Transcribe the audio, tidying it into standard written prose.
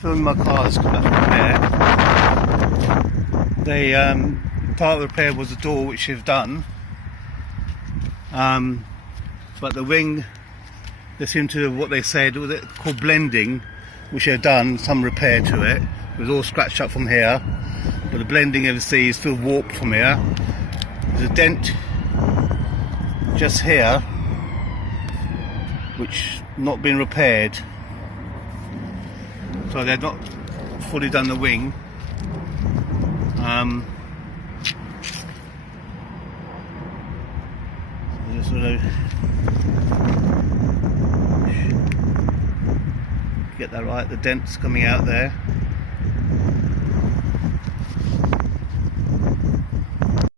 filming my car's come up from there. Part of the repair was the door, which they've done. But the wing, they seem to have what they said was it called blending, which they've done some repair to it. It was all scratched up from here, but the blending you see is still warped from here. There's a dent just here, which not been repaired. So they've not fully done the wing. So just sort of get that right. The dent's coming out there.